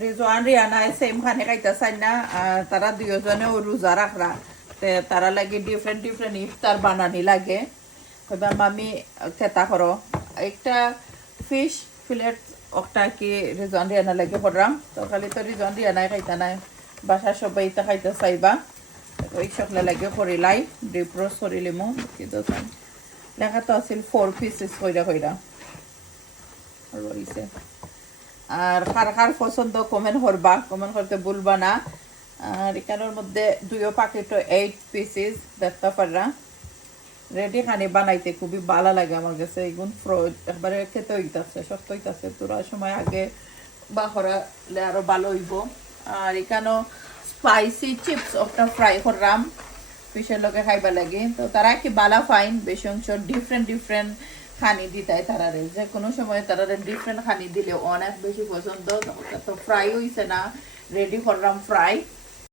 Rizwan Rihanna same খানে খাইতে চাই না, আর তারা দুজনেও রোজা রাখরা, তারা লাগে ডিফারেন্ট ডিফারেন্ট ইফতার বানানি লাগে। তবে আমি চেতা করো একটা ফিশ ফিলেট একটা কি রিজওয়ান রিয়ানা লাগে পড়লাম, তো খালি তো রিজওয়ান রিয়ানাই খাইতে নাই, বাসা সবাই তো খাইতে চাইবা, ওই সকলে লাগে করিলাই ডিপ রোস্ট করিলিমো কিন্তু লেখা তো আছিল 4 পিসেস কইরা কইরা রইছে। আর কার কার পছন্দ কমেন্ট করবা, কমেন্ট করতে ভুলবা না। আর এখানের মধ্যে 2 প্যাকেটও 8 পিসেস দেখতে পাররা। রেডি খানি বানাইতে খুবই ভালো লাগে আমার কাছে, এগুন ফ্রোজ একবারে খেতে হইতাছে, শক্ত হইতাছে, তোরা সময় আগে বা করালে আরো ভালো হইব। আর এখানেও স্পাইসি চিপস একটা ফ্রাই করলাম, ফিশের লোকে খাইবা লাগে, তো তারা কি বালা ফাইন, বেশি অংশ ডিফারেন্ট ডিফারেন্ট খানি দিতাই তারারে, যে কোনো সময় তারারে ডিফারেন্ট খানি দিলে অনেক বেশি পছন্দ। তো ফ্রাই হইছে না, রেডি করলাম ফ্রাই।